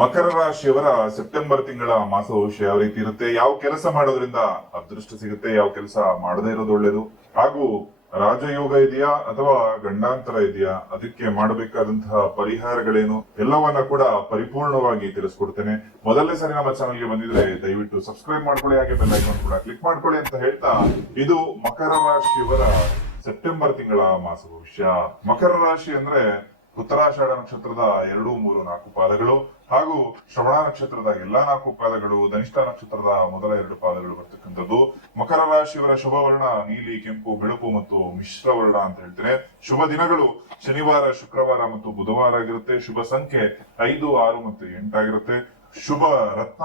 ಮಕರ ರಾಶಿಯವರ ಸೆಪ್ಟೆಂಬರ್ ತಿಂಗಳ ಮಾಸ ಭವಿಷ್ಯ ಯಾವ ರೀತಿ ಇರುತ್ತೆ, ಯಾವ ಕೆಲಸ ಮಾಡೋದ್ರಿಂದ ಅದೃಷ್ಟ ಸಿಗುತ್ತೆ, ಯಾವ ಕೆಲಸ ಮಾಡದೇ ಇರೋದು ಒಳ್ಳೇದು? ಹಾಗೂ ರಾಜಯೋಗ ಇದೆಯಾ ಅಥವಾ ಗಂಡಾಂತರ ಇದೆಯಾ? ಅದಕ್ಕೆ ಮಾಡಬೇಕಾದಂತಹ ಪರಿಹಾರಗಳೇನು? ಎಲ್ಲವನ್ನ ಕೂಡ ಪರಿಪೂರ್ಣವಾಗಿ ತಿಳಿಸ್ಕೊಡ್ತೇನೆ. ಮೊದಲನೇ ಸರಿ ನಮ್ಮ ಚಾನಲ್ಗೆ ಬಂದಿದ್ರೆ ದಯವಿಟ್ಟು ಸಬ್ಸ್ಕ್ರೈಬ್ ಮಾಡ್ಕೊಳ್ಳಿ, ಹಾಗೆ ಬೆಲ್ ಐಕಾನ್ ಕೂಡ ಕ್ಲಿಕ್ ಮಾಡ್ಕೊಳ್ಳಿ ಅಂತ ಹೇಳ್ತಾ, ಇದು ಮಕರ ರಾಶಿಯವರ ಸೆಪ್ಟೆಂಬರ್ ತಿಂಗಳ ಮಾಸ ಭವಿಷ್ಯ ಮಕರ ರಾಶಿ ಅಂದ್ರೆ ಉತ್ತರಾಷಾಢ ನಕ್ಷತ್ರದ ಎರಡು ಮೂರು ನಾಲ್ಕು ಪಾದಗಳು ಹಾಗೂ ಶ್ರವಣ ನಕ್ಷತ್ರದ ಎಲ್ಲಾ ನಾಲ್ಕು ಪಾದಗಳು, ಧನಿಷ್ಠ ನಕ್ಷತ್ರದ ಮೊದಲ ಎರಡು ಪಾದಗಳು ಬರ್ತಕ್ಕಂಥದ್ದು. ಮಕರ ರಾಶಿಯವರ ಶುಭ ವರ್ಣ ನೀಲಿ, ಕೆಂಪು, ಬಿಳುಪು ಮತ್ತು ಮಿಶ್ರ ವರ್ಣ ಅಂತ ಹೇಳ್ತೇನೆ. ಶುಭ ದಿನಗಳು ಶನಿವಾರ, ಶುಕ್ರವಾರ ಮತ್ತು ಬುಧವಾರ ಆಗಿರುತ್ತೆ. ಶುಭ ಸಂಖ್ಯೆ ಐದು, ಆರು ಮತ್ತು ಎಂಟಾಗಿರುತ್ತೆ ಶುಭ ರತ್ನ,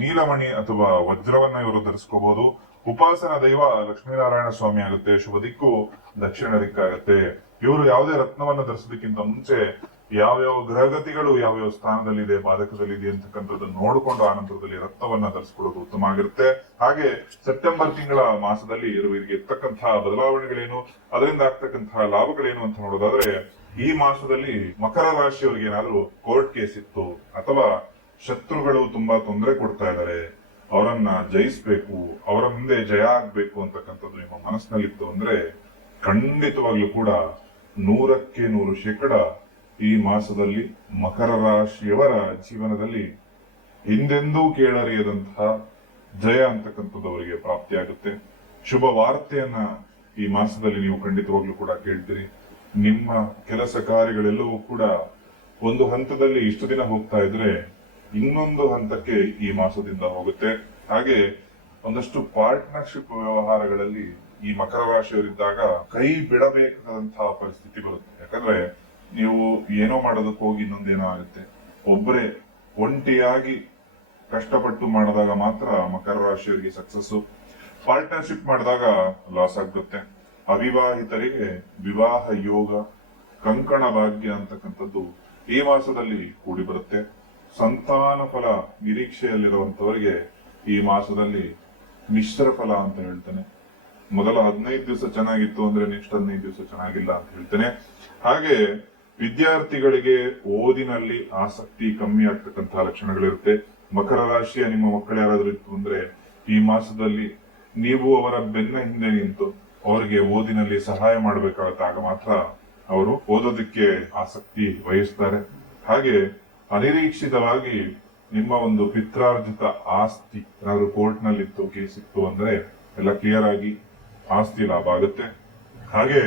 ನೀಲಮಣಿ ಅಥವಾ ವಜ್ರವನ್ನ ಇವರು ಧರಿಸ್ಕೋಬಹುದು ಉಪಾಸನ ದೈವ ಲಕ್ಷ್ಮೀನಾರಾಯಣ ಸ್ವಾಮಿ ಆಗುತ್ತೆ. ಶುಭ ದಿಕ್ಕು ದಕ್ಷಿಣ ದಿಕ್ಕಾಗುತ್ತೆ. ಇವರು ಯಾವುದೇ ರತ್ನವನ್ನ ಧರಿಸೋದಕ್ಕಿಂತ ಮುಂಚೆ ಯಾವ್ಯಾವ ಗ್ರಹಗತಿಗಳು ಯಾವ್ಯಾವ ಸ್ಥಾನದಲ್ಲಿದೆ ಬಾಧಕದಲ್ಲಿದೆ ಅಂತಕ್ಕಂಥದ್ದು ನೋಡಿಕೊಂಡು ಆ ನಂತರದಲ್ಲಿ ರತ್ನವನ್ನ ಧರಿಸ್ಕೊಳ್ಳೋದು ಉತ್ತಮ ಆಗಿರುತ್ತೆ. ಹಾಗೆ ಸೆಪ್ಟೆಂಬರ್ ತಿಂಗಳ ಮಾಸದಲ್ಲಿ ಇವರಿಗೆ ಇರ್ತಕ್ಕಂತಹ ಬದಲಾವಣೆಗಳೇನು, ಅದರಿಂದ ಆಗ್ತಕ್ಕಂತಹ ಲಾಭಗಳೇನು ಅಂತ ನೋಡೋದಾದ್ರೆ, ಈ ಮಾಸದಲ್ಲಿ ಮಕರ ರಾಶಿಯವರಿಗೆ ಏನಾದ್ರೂ ಕೋರ್ಟ್ ಕೇಸ್ ಇತ್ತು, ಅಥವಾ ಶತ್ರುಗಳು ತುಂಬಾ ತೊಂದರೆ ಕೊಡ್ತಾ ಇದ್ದಾರೆ, ಅವರನ್ನ ಜಯಿಸ್ಬೇಕು, ಅವರ ಮುಂದೆ ಜಯ ಆಗ್ಬೇಕು ಅಂತಕ್ಕಂಥದ್ದು ನಿಮ್ಮ ಮನಸ್ಸಿನಲ್ಲಿತ್ತು ಅಂದ್ರೆ ಖಂಡಿತವಾಗ್ಲೂ ಕೂಡ ನೂರಕ್ಕೆ ನೂರು ಶೇಕಡ ಈ ಮಾಸದಲ್ಲಿ ಮಕರ ರಾಶಿಯವರ ಜೀವನದಲ್ಲಿ ಹಿಂದೆಂದೂ ಕೇಳರಿಯದಂತಹ ಜಯ ಅಂತಕ್ಕಂಥದ್ದವರಿಗೆ ಪ್ರಾಪ್ತಿಯಾಗುತ್ತೆ. ಶುಭ ವಾರ್ತೆಯನ್ನ ಈ ಮಾಸದಲ್ಲಿ ನೀವು ಖಂಡಿತವಾಗ್ಲೂ ಕೂಡ ಕೇಳ್ತೀರಿ. ನಿಮ್ಮ ಕೆಲಸ ಕಾರ್ಯಗಳೆಲ್ಲವೂ ಕೂಡ ಒಂದು ಹಂತದಲ್ಲಿ ಇಷ್ಟು ದಿನ ಹೋಗ್ತಾ ಇದ್ರೆ ಇನ್ನೊಂದು ಹಂತಕ್ಕೆ ಈ ಮಾಸದಿಂದ ಹೋಗುತ್ತೆ. ಹಾಗೆ ಒಂದಷ್ಟು ಪಾರ್ಟ್ನರ್ಶಿಪ್ ವ್ಯವಹಾರಗಳಲ್ಲಿ ಈ ಮಕರ ರಾಶಿಯವರಿದ್ದಾಗ ಕೈ ಬಿಡಬೇಕಾದಂತಹ ಪರಿಸ್ಥಿತಿ ಬರುತ್ತೆ. ಯಾಕಂದ್ರೆ ನೀವು ಏನೋ ಮಾಡೋದಕ್ಕೆ ಹೋಗಿ ಇನ್ನೊಂದೇನೋ ಆಗುತ್ತೆ. ಒಬ್ಬರೇ ಒಂಟಿಯಾಗಿ ಕಷ್ಟಪಟ್ಟು ಮಾಡಿದಾಗ ಮಾತ್ರ ಮಕರ ರಾಶಿಯವರಿಗೆ ಸಕ್ಸಸ್ ಪಾರ್ಟ್ನರ್ಶಿಪ್ ಮಾಡಿದಾಗ ಲಾಸ್ ಆಗುತ್ತೆ. ಅವಿವಾಹಿತರಿಗೆ ವಿವಾಹ ಯೋಗ, ಕಂಕಣ ಭಾಗ್ಯ ಅಂತಕ್ಕಂಥದ್ದು ಈ ಮಾಸದಲ್ಲಿ ಕೂಡಿ ಬರುತ್ತೆ. ಸಂತಾನ ಫಲ ನಿರೀಕ್ಷೆಯಲ್ಲಿರುವಂತವರಿಗೆ ಈ ಮಾಸದಲ್ಲಿ ಮಿಶ್ರ ಫಲ ಅಂತ ಹೇಳ್ತೇನೆ. ಮೊದಲ ಹದಿನೈದು ದಿವಸ ಚೆನ್ನಾಗಿತ್ತು ಅಂದ್ರೆ ನೆಕ್ಸ್ಟ್ ಹದಿನೈದು ದಿವಸ ಚೆನ್ನಾಗಿಲ್ಲ ಅಂತ ಹೇಳ್ತೇನೆ. ಹಾಗೆ ವಿದ್ಯಾರ್ಥಿಗಳಿಗೆ ಓದಿನಲ್ಲಿ ಆಸಕ್ತಿ ಕಮ್ಮಿ ಆಗ್ತಕ್ಕಂತಹ ಲಕ್ಷಣಗಳಿರುತ್ತೆ. ಮಕರ ರಾಶಿಯ ನಿಮ್ಮ ಮಕ್ಕಳು ಯಾರಾದ್ರೂ ಇತ್ತು ಅಂದ್ರೆ ಈ ಮಾಸದಲ್ಲಿ ನೀವು ಅವರ ಬೆನ್ನ ಹಿಂದೆ ನಿಂತು ಅವರಿಗೆ ಓದಿನಲ್ಲಿ ಸಹಾಯ ಮಾಡಬೇಕಾಗುತ್ತೆ ಆಗ ಮಾತ್ರ ಅವರು ಓದೋದಕ್ಕೆ ಆಸಕ್ತಿ ವಹಿಸ್ತಾರೆ. ಹಾಗೆ ಅನಿರೀಕ್ಷಿತವಾಗಿ ನಿಮ್ಮ ಒಂದು ಪಿತ್ರಾರ್ಜಿತ ಆಸ್ತಿ ಏನಾದ್ರು ಕೋರ್ಟ್ ಕೇಸ್ ಇತ್ತು ಅಂದ್ರೆ ಎಲ್ಲ ಕ್ಲಿಯರ್ ಆಗಿ ಆಸ್ತಿ ಲಾಭ ಆಗುತ್ತೆ. ಹಾಗೆ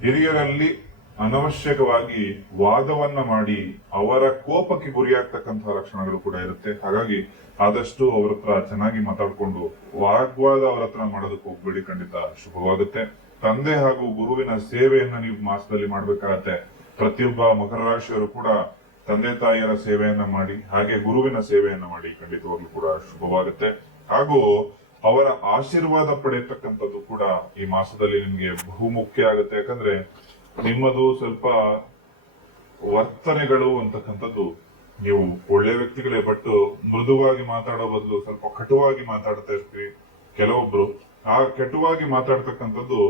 ಹಿರಿಯರಲ್ಲಿ ಅನವಶ್ಯಕವಾಗಿ ವಾದವನ್ನ ಮಾಡಿ ಅವರ ಕೋಪಕ್ಕೆ ಗುರಿಯಾಗ್ತಕ್ಕಂತಹ ಲಕ್ಷಣಗಳು ಕೂಡ ಇರುತ್ತೆ. ಹಾಗಾಗಿ ಆದಷ್ಟು ಅವ್ರ ಹತ್ರ ಚೆನ್ನಾಗಿ ಮಾತಾಡ್ಕೊಂಡು ವಾಗ್ವಾದ ಅವ್ರ ಹತ್ರ ಮಾಡೋದಕ್ಕೆ ಹೋಗ್ಬೇಡಿ ಖಂಡಿತ. ಶುಭವಾಗುತ್ತೆ. ತಂದೆ ಹಾಗೂ ಗುರುವಿನ ಸೇವೆಯನ್ನ ನೀವು ಮಾಸದಲ್ಲಿ ಮಾಡ್ಬೇಕಾಗತ್ತೆ. ಪ್ರತಿಯೊಬ್ಬ ಮಕರ ರಾಶಿಯವರು ಕೂಡ ತಂದೆ ತಾಯಿಯರ ಸೇವೆಯನ್ನ ಮಾಡಿ, ಹಾಗೆ ಗುರುವಿನ ಸೇವೆಯನ್ನ ಮಾಡಿ ಖಂಡಿತವಾಗ್ಲೂ ಕೂಡ ಶುಭವಾಗುತ್ತೆ. ಹಾಗೂ ಅವರ ಆಶೀರ್ವಾದ ಪಡೆಯತಕ್ಕಂಥದ್ದು ಕೂಡ ಈ ಮಾಸದಲ್ಲಿ ನಿಮ್ಗೆ ಬಹುಮುಖ್ಯ ಆಗುತ್ತೆ. ಯಾಕಂದ್ರೆ ನಿಮ್ಮದು ಸ್ವಲ್ಪ ವರ್ತನೆಗಳು ಅಂತಕ್ಕಂಥದ್ದು ನೀವು ಒಳ್ಳೆ ವ್ಯಕ್ತಿಗಳೇ, ಬಟ್ ಮೃದುವಾಗಿ ಮಾತಾಡೋ ಬದಲು ಸ್ವಲ್ಪ ಕಟುವಾಗಿ ಮಾತಾಡ್ತಾ ಇರ್ತೀವಿ ಕೆಲವೊಬ್ರು. ಆ ಕೆಟುವಾಗಿ ಮಾತಾಡ್ತಕ್ಕಂಥದ್ದು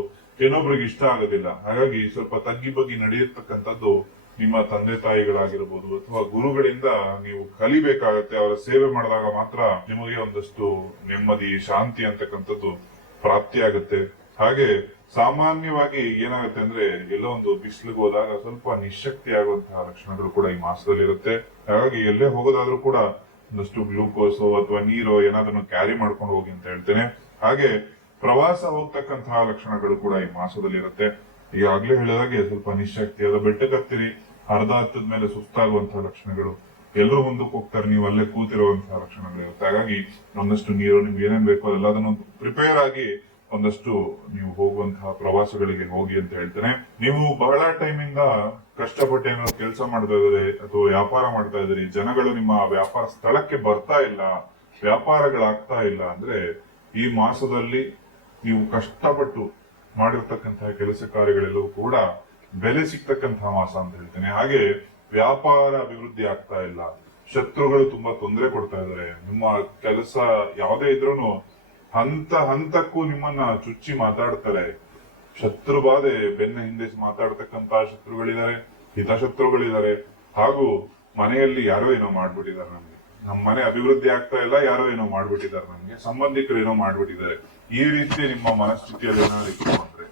ಇನ್ನೊಬ್ರಿಗೆ ಇಷ್ಟ ಆಗೋದಿಲ್ಲ. ಹಾಗಾಗಿ ಸ್ವಲ್ಪ ತಗ್ಗಿ ಬಗ್ಗಿ ನಡೆಯತಕ್ಕಂಥದ್ದು ನಿಮ್ಮ ತಂದೆ ತಾಯಿಗಳಾಗಿರ್ಬೋದು ಅಥವಾ ಗುರುಗಳಿಂದ ನೀವು ಕಲಿಬೇಕಾಗತ್ತೆ, ಅವರ ಸೇವೆ ಮಾಡಿದಾಗ ಮಾತ್ರ ನಿಮಗೆ ಒಂದಷ್ಟು ನೆಮ್ಮದಿ, ಶಾಂತಿ ಅಂತಕ್ಕಂಥದ್ದು ಪ್ರಾಪ್ತಿಯಾಗುತ್ತೆ ಹಾಗೆ ಸಾಮಾನ್ಯವಾಗಿ ಏನಾಗುತ್ತೆ ಅಂದ್ರೆ ಎಲ್ಲೋ ಒಂದು ಬಿಸಿಲಿಗೆ ಹೋದಾಗ ಸ್ವಲ್ಪ ನಿಶಕ್ತಿ ಆಗುವಂತಹ ಲಕ್ಷಣಗಳು ಕೂಡ ಈ ಮಾಸದಲ್ಲಿ ಇರುತ್ತೆ. ಹಾಗಾಗಿ ಎಲ್ಲೇ ಹೋಗೋದಾದ್ರೂ ಕೂಡ ಒಂದಷ್ಟು ಗ್ಲೂಕೋಸೋ ಅಥವಾ ನೀರೋ ಏನಾದ್ರೂ ಕ್ಯಾರಿ ಮಾಡ್ಕೊಂಡು ಹೋಗಿ ಅಂತ ಹೇಳ್ತೇನೆ. ಹಾಗೆ ಪ್ರವಾಸ ಹೋಗ್ತಕ್ಕಂತಹ ಲಕ್ಷಣಗಳು ಕೂಡ ಈ ಮಾಸದಲ್ಲಿ ಇರುತ್ತೆ. ಈಗಾಗ್ಲೇ ಹೇಳಿದಾಗೆ ಸ್ವಲ್ಪ ನಿಶಕ್ತಿ ಅದು ಬೆಟ್ಟಕ್ಕೆ ಹತ್ತಿರಿ. ಅರ್ಧ ಹತ್ತದ ಮೇಲೆ ಸುಸ್ತಾಗುವಂತಹ ಲಕ್ಷಣಗಳು. ಎಲ್ಲರೂ ಮುಂದಕ್ಕೆ ಹೋಗ್ತಾರೆ, ನೀವು ಅಲ್ಲೇ ಕೂತಿರುವಂತಹ ಲಕ್ಷಣಗಳು ಇರುತ್ತೆ. ಹಾಗಾಗಿ ಒಂದಷ್ಟು ನೀರು ನಿಮ್ಗೆ ಏನೇನ್ ಬೇಕೋ ಅದೆಲ್ಲದನ್ನು ಪ್ರಿಪೇರ್ ಆಗಿ ಒಂದಷ್ಟು ನೀವು ಹೋಗುವಂತಹ ಪ್ರವಾಸಗಳಿಗೆ ಹೋಗಿ ಅಂತ ಹೇಳ್ತೇನೆ. ನೀವು ಬಹಳ ಟೈಮಿಂದ ಕಷ್ಟಪಟ್ಟು ಏನಾದ್ರು ಕೆಲಸ ಮಾಡ್ತಾ ಇದ್ದಾರೆ ಅಥವಾ ವ್ಯಾಪಾರ ಮಾಡ್ತಾ ಇದ್ರಿ ಜನಗಳು ನಿಮ್ಮ ವ್ಯಾಪಾರ ಸ್ಥಳಕ್ಕೆ ಬರ್ತಾ ಇಲ್ಲ, ವ್ಯಾಪಾರಗಳಾಗ್ತಾ ಇಲ್ಲ ಅಂದ್ರೆ ಈ ಮಾಸದಲ್ಲಿ ನೀವು ಕಷ್ಟಪಟ್ಟು ಮಾಡಿರ್ತಕ್ಕಂತಹ ಕೆಲಸ ಕಾರ್ಯಗಳೆಲ್ಲವೂ ಕೂಡ ಬೆಲೆ ಸಿಗ್ತಕ್ಕಂತಹ ಮಾಸ ಅಂತ ಹೇಳ್ತೇನೆ. ಹಾಗೆ ವ್ಯಾಪಾರ ಅಭಿವೃದ್ಧಿ ಆಗ್ತಾ ಇಲ್ಲ. ಶತ್ರುಗಳು ತುಂಬಾ ತೊಂದರೆ ಕೊಡ್ತಾ ಇದ್ದಾರೆ. ನಿಮ್ಮ ಕೆಲಸ ಯಾವುದೇ ಇದ್ರೂ ಹಂತ ಹಂತಕ್ಕೂ ನಿಮ್ಮನ್ನ ಚುಚ್ಚಿ ಮಾತಾಡ್ತಾರೆ. ಶತ್ರು ಬಾಧೆ, ಬೆನ್ನ ಹಿಂದೆ ಮಾತಾಡ್ತಕ್ಕಂತಹ ಶತ್ರುಗಳಿದ್ದಾರೆ, ಹಿತಶತ್ರುಗಳಿದ್ದಾರೆ. ಹಾಗೂ ಮನೆಯಲ್ಲಿ ಯಾರೋ ಏನೋ ಮಾಡ್ಬಿಟ್ಟಿದ್ದಾರೆ ನಮ್ಗೆ. ನಮ್ಮ ಮನೆ ಅಭಿವೃದ್ಧಿ ಆಗ್ತಾ ಇಲ್ಲ, ಯಾರೋ ಏನೋ ಮಾಡ್ಬಿಟ್ಟಿದ್ದಾರೆ ನಮ್ಗೆ. ಸಂಬಂಧಿಕರು ಏನೋ ಮಾಡ್ಬಿಟ್ಟಿದ್ದಾರೆ. ಈ ರೀತಿ ನಿಮ್ಮ ಮನಸ್ಥಿತಿಯಲ್ಲಿ ಏನಾದ್ರು ಇಟ್ಕೊಂಡ್ರೆ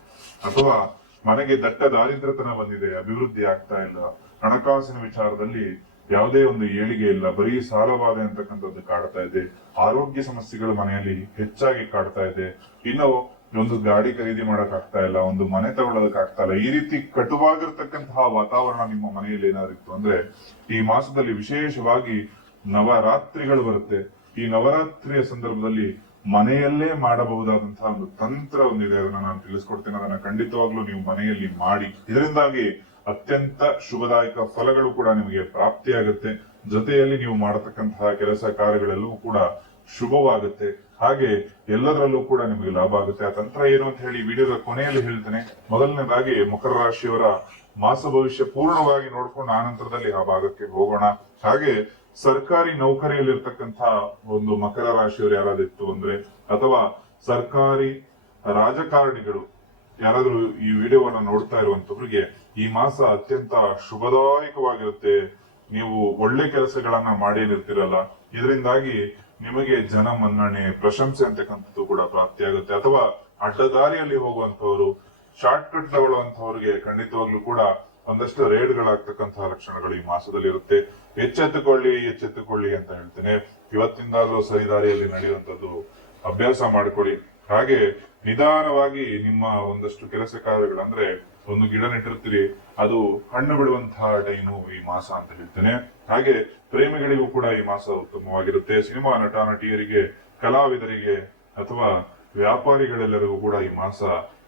ಅಥವಾ ಮನೆಗೆ ದಟ್ಟ ದಾರಿದ್ರತನ ಬಂದಿದೆ, ಅಭಿವೃದ್ಧಿ ಆಗ್ತಾ ಇಲ್ಲ. ಹಣಕಾಸಿನ ವಿಚಾರದಲ್ಲಿ ಯಾವುದೇ ಒಂದು ಏಳಿಗೆ ಇಲ್ಲ. ಬರೀ ಸಾಲವಾದ ಅಂತಕ್ಕಂಥದ್ದು ಕಾಡ್ತಾ ಇದೆ. ಆರೋಗ್ಯ ಸಮಸ್ಯೆಗಳು ಮನೆಯಲ್ಲಿ ಹೆಚ್ಚಾಗಿ ಕಾಡ್ತಾ ಇದೆ. ಇನ್ನು ಒಂದು ಗಾಡಿ ಖರೀದಿ ಮಾಡಕ್ ಆಗ್ತಾ ಇಲ್ಲ, ಒಂದು ಮನೆ ತಗೊಳ್ಳೋದಕ್ ಆಗ್ತಾ ಇಲ್ಲ. ಈ ರೀತಿ ಕಟುವಾಗಿರ್ತಕ್ಕಂತಹ ವಾತಾವರಣ ನಿಮ್ಮ ಮನೆಯಲ್ಲಿ ಏನಾದ್ರು ಇತ್ತು ಅಂದ್ರೆ, ಈ ಮಾಸದಲ್ಲಿ ವಿಶೇಷವಾಗಿ ನವರಾತ್ರಿಗಳು ಬರುತ್ತೆ. ಈ ನವರಾತ್ರಿಯ ಸಂದರ್ಭದಲ್ಲಿ ಮನೆಯಲ್ಲೇ ಮಾಡಬಹುದಾದಂತಹ ಒಂದು ತಂತ್ರ ಒಂದಿದೆ, ಅದನ್ನ ನಾನು ತಿಳಿಸ್ಕೊಡ್ತೇನೆ. ಅದನ್ನ ಖಂಡಿತವಾಗ್ಲೂ ನೀವು ಮನೆಯಲ್ಲಿ ಮಾಡಿ. ಇದರಿಂದಾಗಿ ಅತ್ಯಂತ ಶುಭದಾಯಕ ಫಲಗಳು ಕೂಡ ನಿಮಗೆ ಪ್ರಾಪ್ತಿಯಾಗುತ್ತೆ. ಜೊತೆಯಲ್ಲಿ ನೀವು ಮಾಡತಕ್ಕಂತಹ ಕೆಲಸ ಕಾರ್ಯಗಳೆಲ್ಲವೂ ಕೂಡ ಶುಭವಾಗುತ್ತೆ. ಹಾಗೆ ಎಲ್ಲದರಲ್ಲೂ ಕೂಡ ನಿಮಗೆ ಲಾಭ ಆಗುತ್ತೆ. ಆ ತಂತ್ರ ಏನು ಅಂತ ಹೇಳಿ ವಿಡಿಯೋದ ಕೊನೆಯಲ್ಲಿ ಹೇಳ್ತೇನೆ. ಮೊದಲನೇದಾಗಿ ಮಕರ ರಾಶಿಯವರ ಮಾಸ ಭವಿಷ್ಯ ಪೂರ್ಣವಾಗಿ ನೋಡ್ಕೊಂಡು ಆನಂತರದಲ್ಲಿ ಆ ಭಾಗಕ್ಕೆ ಹೋಗೋಣ. ಹಾಗೆ ಸರ್ಕಾರಿ ನೌಕರಿಯಲ್ಲಿರ್ತಕ್ಕಂಥ ಒಂದು ಮಕರ ರಾಶಿಯವರು ಯಾರಾದಿತ್ತು ಅಂದ್ರೆ, ಅಥವಾ ಸರ್ಕಾರಿ ರಾಜಕಾರಣಿಗಳು ಯಾರಾದ್ರೂ ಈ ವಿಡಿಯೋವನ್ನ ನೋಡ್ತಾ ಇರುವಂತವ್ರಿಗೆ ಈ ಮಾಸ ಅತ್ಯಂತ ಶುಭದಾಯಕವಾಗಿರುತ್ತೆ. ನೀವು ಒಳ್ಳೆ ಕೆಲಸಗಳನ್ನ ಮಾಡೇನಿರ್ತಿರಲ್ಲ ಇದರಿಂದಾಗಿ ನಿಮಗೆ ಜನ ಮನ್ನಣೆ, ಪ್ರಶಂಸೆ ಅಂತಕ್ಕಂಥದ್ದು ಕೂಡ ಪ್ರಾಪ್ತಿಯಾಗುತ್ತೆ. ಅಥವಾ ಅಡ್ಡದಾರಿಯಲ್ಲಿ ಹೋಗುವಂತವರು ಶಾರ್ಟ್ ಕಟ್ ತಗೊಳ್ಳುವಂತವ್ರಿಗೆ ಖಂಡಿತವಾಗ್ಲೂ ಕೂಡ ಒಂದಷ್ಟು ರೇಡ್ ಗಳಾಗ್ತಕ್ಕಂತಹ ಲಕ್ಷಣಗಳು ಈ ಮಾಸದಲ್ಲಿ ಇರುತ್ತೆ ಎಚ್ಚೆತ್ತುಕೊಳ್ಳಿ ಎಚ್ಚೆತ್ತುಕೊಳ್ಳಿ ಅಂತ ಹೇಳ್ತೇನೆ. ಇವತ್ತಿಂದಾದ್ರೂ ಸರಿದಾರಿಯಲ್ಲಿ ನಡೆಯುವಂತದ್ದು ಅಭ್ಯಾಸ ಮಾಡ್ಕೊಳ್ಳಿ. ಹಾಗೆ ನಿಧಾನವಾಗಿ ನಿಮ್ಮ ಒಂದಷ್ಟು ಕೆಲಸ ಕಾರ್ಯಗಳು ಅಂದ್ರೆ ಒಂದು ಗಿಡ ನೆಟ್ಟಿರ್ತೀರಿ, ಅದು ಹಣ್ಣು ಬಿಡುವಂತಹ ಟೈಮು ಈ ಮಾಸ ಅಂತ ಹೇಳ್ತೇನೆ. ಹಾಗೆ ಪ್ರೇಮಿಗಳಿಗೂ ಕೂಡ ಈ ಮಾಸ ಉತ್ತಮವಾಗಿರುತ್ತೆ. ಸಿನಿಮಾ ನಟ, ನಟಿಯರಿಗೆ, ಕಲಾವಿದರಿಗೆ ಅಥವಾ ವ್ಯಾಪಾರಿಗಳೆಲ್ಲರಿಗೂ ಕೂಡ ಈ ಮಾಸ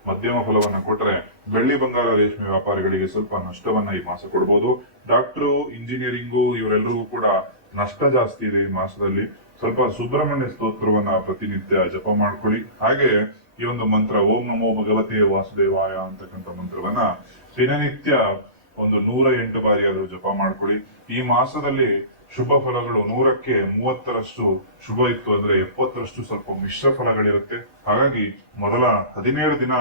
ಮಧ್ಯಮ ಫಲವನ್ನ ಕೊಟ್ಟರೆ ಬೆಳ್ಳಿ ಬಂಗಾರ ರೇಷ್ಮೆ ವ್ಯಾಪಾರಿಗಳಿಗೆ ಸ್ವಲ್ಪ ನಷ್ಟವನ್ನ ಈ ಮಾಸ ಕೊಡಬಹುದು ಡಾಕ್ಟ್ರು, ಇಂಜಿನಿಯರಿಂಗು ಇವರೆಲ್ಲರಿಗೂ ಕೂಡ ನಷ್ಟ ಜಾಸ್ತಿ ಇದೆ ಈ ಮಾಸದಲ್ಲಿ. ಸ್ವಲ್ಪ ಸುಬ್ರಹ್ಮಣ್ಯ ಸ್ತೋತ್ರವನ್ನ ಪ್ರತಿನಿತ್ಯ ಜಪ ಮಾಡ್ಕೊಳ್ಳಿ. ಹಾಗೆ ಈ ಒಂದು ಮಂತ್ರ, ಓಂ ನಮೋ ಭಗವತೆ ವಾಸುದೇವಾಯ ಅಂತಕ್ಕಂಥ ಮಂತ್ರವನ್ನ ದಿನನಿತ್ಯ ಒಂದು ನೂರ ಎಂಟು ಬಾರಿ ಆದರೂ ಜಪ ಮಾಡ್ಕೊಳ್ಳಿ. ಈ ಮಾಸದಲ್ಲಿ ಶುಭ ಫಲಗಳು ನೂರಕ್ಕೆ ಮೂವತ್ತರಷ್ಟು ಶುಭ ಇತ್ತು ಅಂದ್ರೆ ಎಪ್ಪತ್ತರಷ್ಟು ಸ್ವಲ್ಪ ಮಿಶ್ರ ಫಲಗಳಿರುತ್ತೆ. ಹಾಗಾಗಿ ಮೊದಲ ಹದಿನೇಳು ದಿನ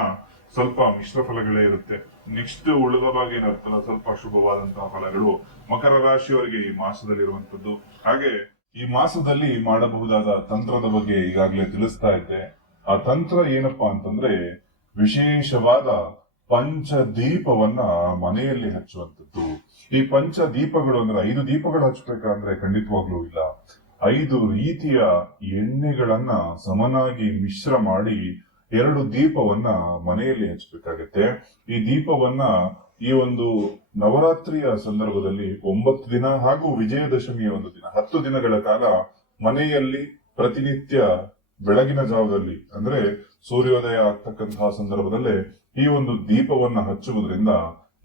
ಸ್ವಲ್ಪ ಮಿಶ್ರ ಫಲಗಳೇ ಇರುತ್ತೆ. ನೆಕ್ಸ್ಟ್ ಉಳಿದ ಭಾಗ ಏನಿರುತ್ತಲ್ಲ ಸ್ವಲ್ಪ ಶುಭವಾದಂತಹ ಫಲಗಳು ಮಕರ ರಾಶಿಯವರಿಗೆ ಈ ಮಾಸದಲ್ಲಿ ಇರುವಂತದ್ದು ಹಾಗೆ ಈ ಮಾಸದಲ್ಲಿ ಮಾಡಬಹುದಾದ ತಂತ್ರದ ಬಗ್ಗೆ ಈಗಾಗಲೇ ತಿಳಿಸ್ತಾ ಇದ್ದೆ. ಆ ತಂತ್ರ ಏನಪ್ಪಾ ಅಂತಂದ್ರೆ ವಿಶೇಷವಾದ ಪಂಚ ದೀಪವನ್ನ ಮನೆಯಲ್ಲಿ ಹಚ್ಚುವಂಥದ್ದು. ಈ ಪಂಚ ದೀಪಗಳು ಅಂದ್ರೆ ಐದು ದೀಪಗಳು ಹಚ್ಚಬೇಕಂದ್ರೆ ಖಂಡಿತವಾಗ್ಲೂ ಇಲ್ಲ. ಐದು ರೀತಿಯ ಎಣ್ಣೆಗಳನ್ನ ಸಮನಾಗಿ ಮಿಶ್ರ ಮಾಡಿ ಎರಡು ದೀಪವನ್ನ ಮನೆಯಲ್ಲಿ ಹಚ್ಚಬೇಕಾಗತ್ತೆ. ಈ ದೀಪವನ್ನ ಈ ಒಂದು ನವರಾತ್ರಿಯ ಸಂದರ್ಭದಲ್ಲಿ ಒಂಬತ್ತು ದಿನ ಹಾಗೂ ವಿಜಯದಶಮಿಯ ಒಂದು ದಿನ, ಹತ್ತು ದಿನಗಳ ಕಾಲ ಮನೆಯಲ್ಲಿ ಪ್ರತಿನಿತ್ಯ ಬೆಳಗಿನ ಜಾವದಲ್ಲಿ, ಅಂದ್ರೆ ಸೂರ್ಯೋದಯ ಆಗ್ತಕ್ಕಂತಹ ಸಂದರ್ಭದಲ್ಲೇ ಈ ಒಂದು ದೀಪವನ್ನ ಹಚ್ಚುವುದರಿಂದ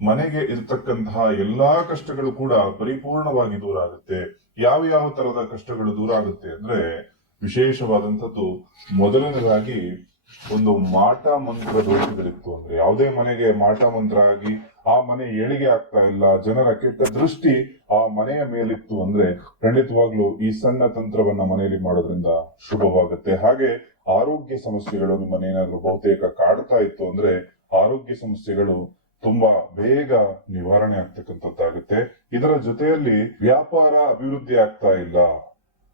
ಮನೆಗೆ ಇರತಕ್ಕಂತಹ ಎಲ್ಲಾ ಕಷ್ಟಗಳು ಕೂಡ ಪರಿಪೂರ್ಣವಾಗಿ ದೂರ ಆಗುತ್ತೆ. ಯಾವ ಯಾವ ತರದ ಕಷ್ಟಗಳು ದೂರ ಆಗುತ್ತೆ ಅಂದ್ರೆ ವಿಶೇಷವಾದಂಥದ್ದು ಮೊದಲನೇದಾಗಿ ಒಂದು ಮಾಟ ಮಂತ್ರ ದೋಷಗಳಿತ್ತು ಅಂದ್ರೆ ಯಾವುದೇ ಮನೆಗೆ ಮಾಟ ಮಂತ್ರ ಆಗಿ ಆ ಮನೆ ಏಳಿಗೆ ಆಗ್ತಾ ಇಲ್ಲ, ಜನರ ಕೆಟ್ಟ ದೃಷ್ಟಿ ಆ ಮನೆಯ ಮೇಲಿತ್ತು ಅಂದ್ರೆ ಖಂಡಿತವಾಗ್ಲೂ ಈ ಸಣ್ಣ ತಂತ್ರವನ್ನ ಮನೆಯಲ್ಲಿ ಮಾಡೋದ್ರಿಂದ ಶುಭವಾಗುತ್ತೆ. ಹಾಗೆ ಆರೋಗ್ಯ ಸಮಸ್ಯೆಗಳು ನಿಮ್ಮ ಏನಾದ್ರೂ ಬಹುತೇಕ ಕಾಡ್ತಾ ಇತ್ತು ಅಂದ್ರೆ ಆರೋಗ್ಯ ಸಮಸ್ಯೆಗಳು ತುಂಬಾ ಬೇಗ ನಿವಾರಣೆ ಆಗ್ತಕ್ಕಂಥದ್ದಾಗುತ್ತೆ. ಇದರ ಜೊತೆಯಲ್ಲಿ ವ್ಯಾಪಾರ ಅಭಿವೃದ್ಧಿ ಆಗ್ತಾ ಇಲ್ಲ.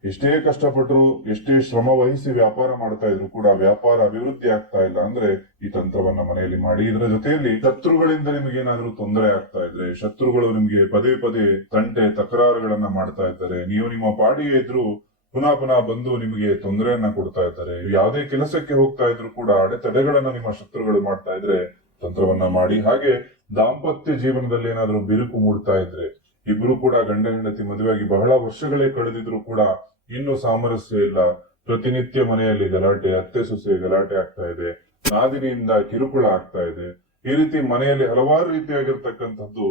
ಎಷ್ಟೇ ಕಷ್ಟಪಟ್ಟರು ಎಷ್ಟೇ ಶ್ರಮ ವಹಿಸಿ ವ್ಯಾಪಾರ ಮಾಡ್ತಾ ಇದ್ರು ಕೂಡ ವ್ಯಾಪಾರ ಅಭಿವೃದ್ಧಿ ಆಗ್ತಾ ಇಲ್ಲ ಅಂದ್ರೆ ಈ ತಂತ್ರವನ್ನ ಮನೆಯಲ್ಲಿ ಮಾಡಿ. ಇದರ ಜೊತೆಯಲ್ಲಿ ಶತ್ರುಗಳಿಂದ ನಿಮಗೆ ಏನಾದ್ರೂ ತೊಂದರೆ ಆಗ್ತಾ ಇದ್ರೆ, ಶತ್ರುಗಳು ನಿಮ್ಗೆ ಪದೇ ಪದೇ ತಂಟೆ ತಕರಾರುಗಳನ್ನ ಮಾಡ್ತಾ ಇದ್ದಾರೆ. ನೀವು ನಿಮ್ಮ ಪಾಡಿಗೆ ಇದ್ರು ಪುನಃ ಪುನಃ ಬಂದು ನಿಮಗೆ ತೊಂದರೆಯನ್ನ ಕೊಡ್ತಾ ಇದ್ದಾರೆ. ಯಾವುದೇ ಕೆಲಸಕ್ಕೆ ಹೋಗ್ತಾ ಇದ್ರು ಕೂಡ ಅಡೆತಡೆಗಳನ್ನ ನಿಮ್ಮ ಶತ್ರುಗಳು ಮಾಡ್ತಾ ಇದ್ರೆ ತಂತ್ರವನ್ನ ಮಾಡಿ. ಹಾಗೆ ದಾಂಪತ್ಯ ಜೀವನದಲ್ಲಿ ಏನಾದ್ರೂ ಬಿರುಕು ಮೂಡ್ತಾ ಇದ್ರೆ, ಇಬ್ರು ಕೂಡ ಗಂಡ ಹೆಂಡತಿ ಮದುವೆಯಾಗಿ ಬಹಳ ವರ್ಷಗಳೇ ಕಳೆದಿದ್ರು ಕೂಡ ಇನ್ನೂ ಸಾಮರಸ್ಯ ಇಲ್ಲ. ಪ್ರತಿನಿತ್ಯ ಮನೆಯಲ್ಲಿ ಗಲಾಟೆ, ಅತ್ತೆ ಸೊಸೆ ಗಲಾಟೆ ಆಗ್ತಾ ಇದೆ. ನಾದಿನಿಯಿಂದ ಕಿರುಕುಳ ಆಗ್ತಾ ಇದೆ. ಈ ರೀತಿ ಮನೆಯಲ್ಲಿ ಹಲವಾರು ರೀತಿಯಾಗಿರ್ತಕ್ಕಂಥದ್ದು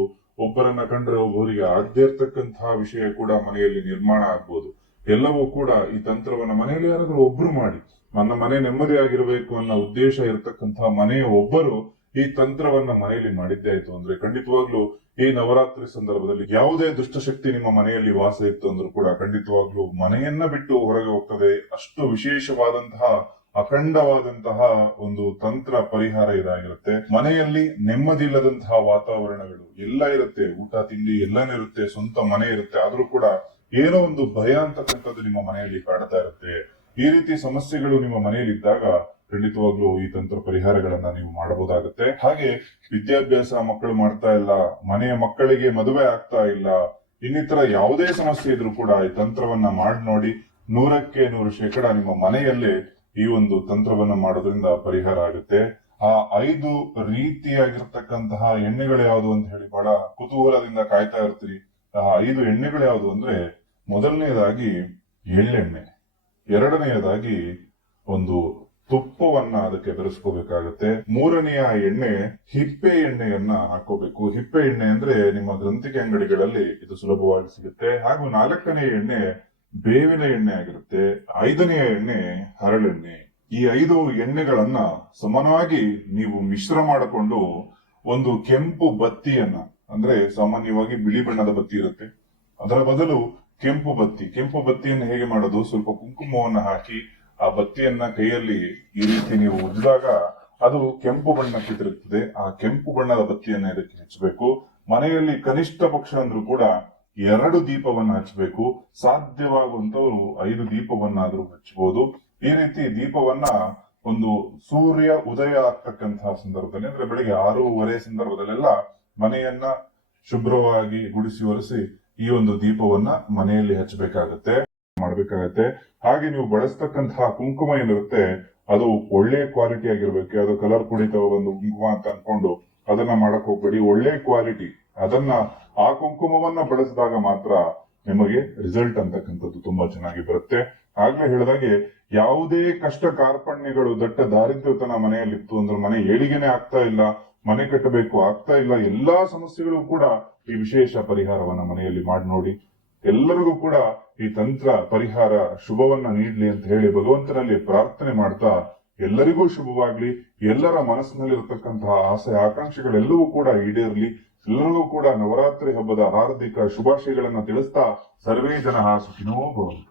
ಒಬ್ಬರನ್ನ ಕಂಡ್ರೆ ಒಬ್ಬರಿಗೆ ಆಗದೇ ಇರ್ತಕ್ಕಂತಹ ವಿಷಯ ಕೂಡ ಮನೆಯಲ್ಲಿ ನಿರ್ಮಾಣ ಆಗ್ಬೋದು. ಎಲ್ಲವೂ ಕೂಡ ಈ ತಂತ್ರವನ್ನ ಮನೆಯಲ್ಲಿ ಯಾರಾದ್ರೂ ಒಬ್ರು ಮಾಡಿ, ನನ್ನ ಮನೆ ನೆಮ್ಮದಿ ಆಗಿರಬೇಕು ಅನ್ನೋ ಉದ್ದೇಶ ಇರತಕ್ಕಂತಹ ಮನೆಯ ಒಬ್ಬರು ಈ ತಂತ್ರವನ್ನ ಮನೆಯಲ್ಲಿ ಮಾಡಿದ್ದೇ ಆಯ್ತು ಅಂದ್ರೆ ಖಂಡಿತವಾಗ್ಲೂ ಈ ನವರಾತ್ರಿ ಸಂದರ್ಭದಲ್ಲಿ ಯಾವುದೇ ದುಷ್ಟಶಕ್ತಿ ನಿಮ್ಮ ಮನೆಯಲ್ಲಿ ವಾಸ ಇತ್ತು ಅಂದ್ರೂ ಕೂಡ ಖಂಡಿತವಾಗ್ಲೂ ಮನೆಯನ್ನ ಬಿಟ್ಟು ಹೊರಗೆ ಹೋಗ್ತದೆ. ಅಷ್ಟು ವಿಶೇಷವಾದಂತಹ ಅಖಂಡವಾದಂತಹ ಒಂದು ತಂತ್ರ ಪರಿಹಾರ ಇದಾಗಿರುತ್ತೆ. ಮನೆಯಲ್ಲಿ ನೆಮ್ಮದಿಲ್ಲದಂತಹ ವಾತಾವರಣಗಳು ಎಲ್ಲ ಇರುತ್ತೆ. ಊಟ, ತಿಂಡಿ ಎಲ್ಲಾನು ಇರುತ್ತೆ. ಸ್ವಂತ ಮನೆ ಇರುತ್ತೆ. ಆದ್ರೂ ಕೂಡ ಏನೋ ಒಂದು ಭಯ ಅಂತಕ್ಕಂಥದ್ದು ನಿಮ್ಮ ಮನೆಯಲ್ಲಿ ಕಾಡ್ತಾ ಇರುತ್ತೆ. ಈ ರೀತಿ ಸಮಸ್ಯೆಗಳು ನಿಮ್ಮ ಮನೆಯಲ್ಲಿ ಇದ್ದಾಗ ಖಂಡಿತವಾಗ್ಲೂ ಈ ತಂತ್ರ ಪರಿಹಾರಗಳನ್ನ ನೀವು ಮಾಡಬಹುದಾಗುತ್ತೆ. ಹಾಗೆ ವಿದ್ಯಾಭ್ಯಾಸ ಮಕ್ಕಳು ಮಾಡ್ತಾ ಇಲ್ಲ, ಮನೆಯ ಮಕ್ಕಳಿಗೆ ಮದುವೆ ಆಗ್ತಾ ಇಲ್ಲ, ಇನ್ನಿತರ ಯಾವುದೇ ಸಮಸ್ಯೆ ಇದ್ರೂ ಕೂಡ ಈ ತಂತ್ರವನ್ನ ಮಾಡಿ ನೋಡಿ ನೂರಕ್ಕೆ ನೂರು ಶೇಕಡ ನಿಮ್ಮ ಮನೆಯಲ್ಲೇ ಈ ಒಂದು ತಂತ್ರವನ್ನ ಮಾಡೋದ್ರಿಂದ ಪರಿಹಾರ ಆಗುತ್ತೆ. ಆ ಐದು ರೀತಿಯಾಗಿರ್ತಕ್ಕಂತಹ ಎಣ್ಣೆಗಳು ಯಾವುದು ಅಂತ ಹೇಳಿ ಬಹಳ ಕುತೂಹಲದಿಂದ ಕಾಯ್ತಾ ಇರ್ತೀರಿ. ಆ ಐದು ಎಣ್ಣೆಗಳು ಯಾವುದು ಅಂದ್ರೆ ಮೊದಲನೆಯದಾಗಿ ಎಳ್ಳೆಣ್ಣೆ ಎರಡನೆಯದಾಗಿ ಒಂದು ತುಪ್ಪವನ್ನ ಅದಕ್ಕೆ ಬೆರೆಸ್ಕೋಬೇಕಾಗತ್ತೆ. ಮೂರನೆಯ ಎಣ್ಣೆ, ಹಿಪ್ಪೆ ಎಣ್ಣೆಯನ್ನ ಹಾಕೋಬೇಕು. ಹಿಪ್ಪೆ ಎಣ್ಣೆ ಅಂದ್ರೆ ನಿಮ್ಮ ಗ್ರಂಥಿಕೆ ಅಂಗಡಿಗಳಲ್ಲಿ ಇದು ಸುಲಭವಾಗಿ ಸಿಗುತ್ತೆ. ಹಾಗೂ ನಾಲ್ಕನೇ ಎಣ್ಣೆ ಬೇವಿನ ಎಣ್ಣೆ ಆಗಿರುತ್ತೆ. ಐದನೆಯ ಎಣ್ಣೆ ಹರಳೆಣ್ಣೆ. ಈ ಐದು ಎಣ್ಣೆಗಳನ್ನ ಸಮಾನವಾಗಿ ನೀವು ಮಿಶ್ರ ಮಾಡಿಕೊಂಡು ಒಂದು ಕೆಂಪು ಬತ್ತಿಯನ್ನ, ಅಂದ್ರೆ ಸಾಮಾನ್ಯವಾಗಿ ಬಿಳಿ ಬಣ್ಣದ ಬತ್ತಿ ಇರುತ್ತೆ. ಅದರ ಬದಲು ಕೆಂಪು ಬತ್ತಿ. ಕೆಂಪು ಬತ್ತಿಯನ್ನು ಹೇಗೆ ಮಾಡೋದು? ಸ್ವಲ್ಪ ಕುಂಕುಮವನ್ನ ಹಾಕಿ ಆ ಬತ್ತಿಯನ್ನ ಕೈಯಲ್ಲಿ ಈ ರೀತಿ ನೀವು ಉಜ್ಜಿದಾಗ ಅದು ಕೆಂಪು ಬಣ್ಣಕ್ಕೆ ತಿರುಗುತ್ತದೆ ಆ ಕೆಂಪು ಬಣ್ಣದ ಬತ್ತಿಯನ್ನ ಇದಕ್ಕೆ ಹಚ್ಚಬೇಕು. ಮನೆಯಲ್ಲಿ ಕನಿಷ್ಠ ಪಕ್ಷ ಅಂದ್ರೂ ಕೂಡ ಎರಡು ದೀಪವನ್ನ ಹಚ್ಚಬೇಕು. ಸಾಧ್ಯವಾಗುವಂತವರು ಐದು ದೀಪವನ್ನಾದ್ರೂ ಹಚ್ಚಬಹುದು. ಈ ರೀತಿ ದೀಪವನ್ನ ಒಂದು ಸೂರ್ಯ ಉದಯ ಆಗ್ತಕ್ಕಂತಹ ಸಂದರ್ಭದಲ್ಲಿ, ಅಂದ್ರೆ ಬೆಳಿಗ್ಗೆ ಆರೂವರೆ ಸಂದರ್ಭದಲ್ಲೆಲ್ಲ ಮನೆಯನ್ನ ಶುಭ್ರವಾಗಿ ಗುಡಿಸಿ ಒರೆಸಿ ಈ ಒಂದು ದೀಪವನ್ನ ಮನೆಯಲ್ಲಿ ಹಚ್ಚಬೇಕಾಗತ್ತೆ. ಮಾಡ್ಬೇಕಾಗತ್ತೆ. ಹಾಗೆ ನೀವು ಬಳಸ್ತಕ್ಕಂತಹ ಕುಂಕುಮ ಏನಿರುತ್ತೆ, ಅದು ಒಳ್ಳೆ ಕ್ವಾಲಿಟಿ ಆಗಿರ್ಬೇಕು, ಅದು ಕಲರ್ ಕುಡಿತ ಒಂದು ಕುಂಕುಮ ಅಂತ ಅನ್ಕೊಂಡು ಅದನ್ನ ಮಾಡಕ್ ಹೋಗ್ಬೇಡಿ. ಒಳ್ಳೆ ಕ್ವಾಲಿಟಿ ಅದನ್ನ ಆ ಕುಂಕುಮವನ್ನ ಬಳಸಿದಾಗ ಮಾತ್ರ ನಿಮಗೆ ರಿಸಲ್ಟ್ ಅಂತಕ್ಕಂಥದ್ದು ತುಂಬಾ ಚೆನ್ನಾಗಿ ಬರುತ್ತೆ. ಆಗ್ಲೇ ಹೇಳಿದಾಗೆ, ಯಾವುದೇ ಕಷ್ಟ ಕಾರ್ಪಣ್ಯಗಳು, ದಟ್ಟ ದಾರಿದ್ರ್ಯತನ ಮನೆಯಲ್ಲಿತ್ತು ಅಂದ್ರೆ ಮನೆ ಏಳಿಗೆನೆ ಆಗ್ತಾ ಇಲ್ಲ, ಮನೆ ಕಟ್ಟಬೇಕು ಆಗ್ತಾ ಇಲ್ಲ, ಎಲ್ಲಾ ಸಮಸ್ಯೆಗಳು ಕೂಡ ಈ ವಿಶೇಷ ಪರಿಹಾರವನ್ನ ಮನೆಯಲ್ಲಿ ಮಾಡಿ ನೋಡಿ. ಎಲ್ಲರಿಗೂ ಕೂಡ ಈ ತಂತ್ರ ಪರಿಹಾರ ಶುಭವನ್ನ ನೀಡ್ಲಿ ಅಂತ ಹೇಳಿ ಭಗವಂತನಲ್ಲಿ ಪ್ರಾರ್ಥನೆ ಮಾಡ್ತಾ ಎಲ್ಲರಿಗೂ ಶುಭವಾಗ್ಲಿ. ಎಲ್ಲರ ಮನಸ್ಸಿನಲ್ಲಿರತಕ್ಕಂತಹ ಆಸೆ, ಆಕಾಂಕ್ಷೆಗಳೆಲ್ಲವೂ ಕೂಡ ಈಡೇರ್ಲಿ. ಎಲ್ಲರಿಗೂ ಕೂಡ ನವರಾತ್ರಿ ಹಬ್ಬದ ಹಾರ್ದಿಕ ಶುಭಾಶಯಗಳನ್ನ ತಿಳಿಸ್ತಾ ಸರ್ವೇ ಜನ ಸುಖಿನೋ ಭವಂತು.